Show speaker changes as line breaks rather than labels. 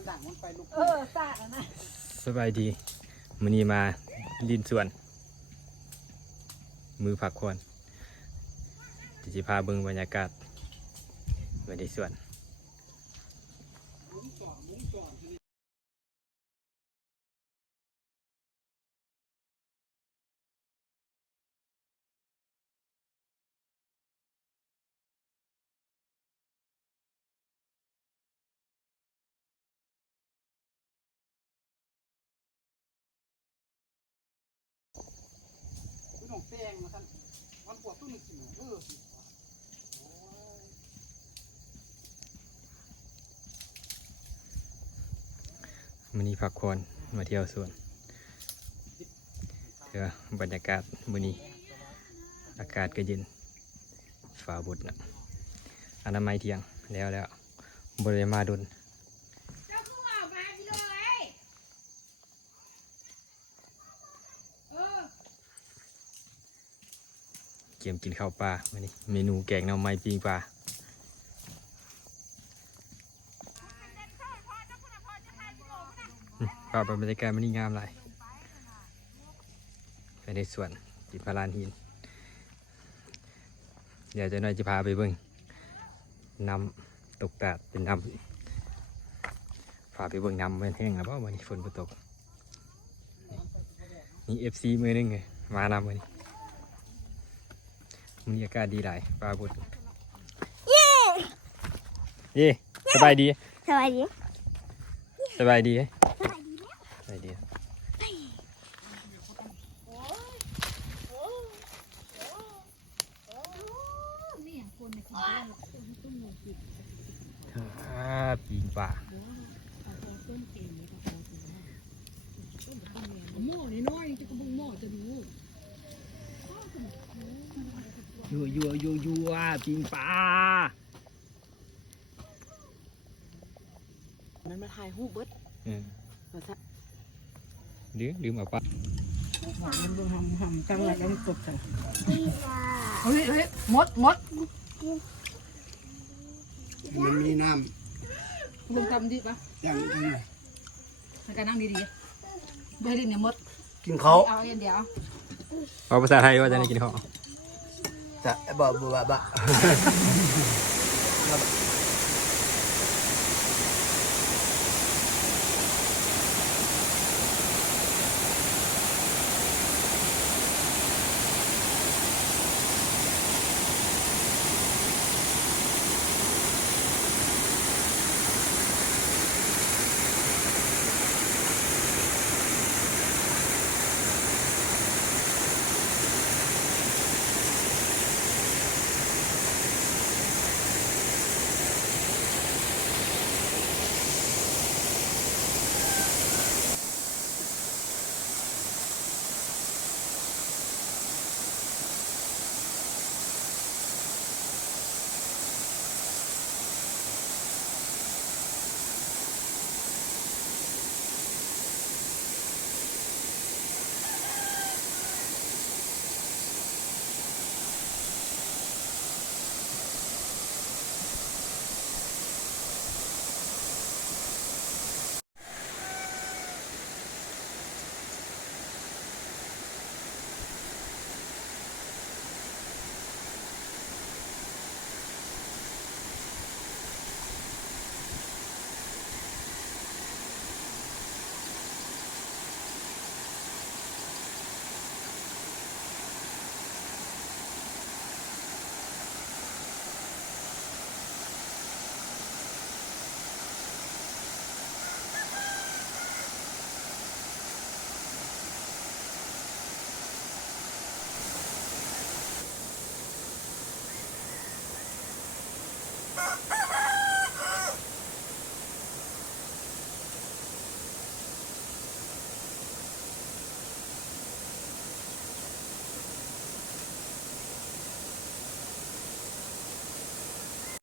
มันดังมันไปลุก
เออสาดนะ
สบายดีมันนี้มาดินสวน มือผักควรจะพาเบิงบรรยากาศไว้ในสวน
พี่น้อน แป้งมาท่านวันปวดตุ้นสิเออ
มื้อนี้ผักควรมาเที่ยวสวนเถือบรรยากาศมื้อนี้ อากาศก็เย็นฟ้าบดนะอนามัยเที่ยงแล้วแล้วบริมาดุน
เจ้าผู้บ่าวมาพี่เลยเออ
เกมกินข้าวปลาเมนูแกงหน่อไม้ปิ้งปลาอืมภาพบรรยากาศมันนี่งามหลยไปในสวนจิพารานหิน เดี๋ยวจะน้อยจะพาไปเบิ่งน้ำตกตาดเป็นน้ำพาไปเบิ่งน้ำมันแห้งแล้วเปล่าวันนี้ฝนตกนี่เอฟซีมือนึงเลยมานำวันนี้ มันอากาศดีหลายปลาบุดเย่เย่สบายดี
สวัสดี
สบายดีไหม
สวัสดี
สบายดีอ่าปีนป่า
หม้อน้อยๆจะกระบุงหม้อจะดู
ยัวยัวยัวยัวปีนป่า
มันมาถ่ายรูปเบิด
อืม
มาซะ
ลืมลืมเอาปลา
มันดูหำหำกลางหลังมันกดกัน
ดีจ้า
เฮ้ยเฮ้ยมดมด
มันมีน้
ลุงทำดีปะำ
อย่างนี้
ในการนั่งดีๆเบอร์ดินเนี่ยมด
กินเขา
เอาเองเดี๋ยว
เอาภาษาไทยว่าจะได้กินข้าว
จะบ่บ่บ่บ่ Ha ha!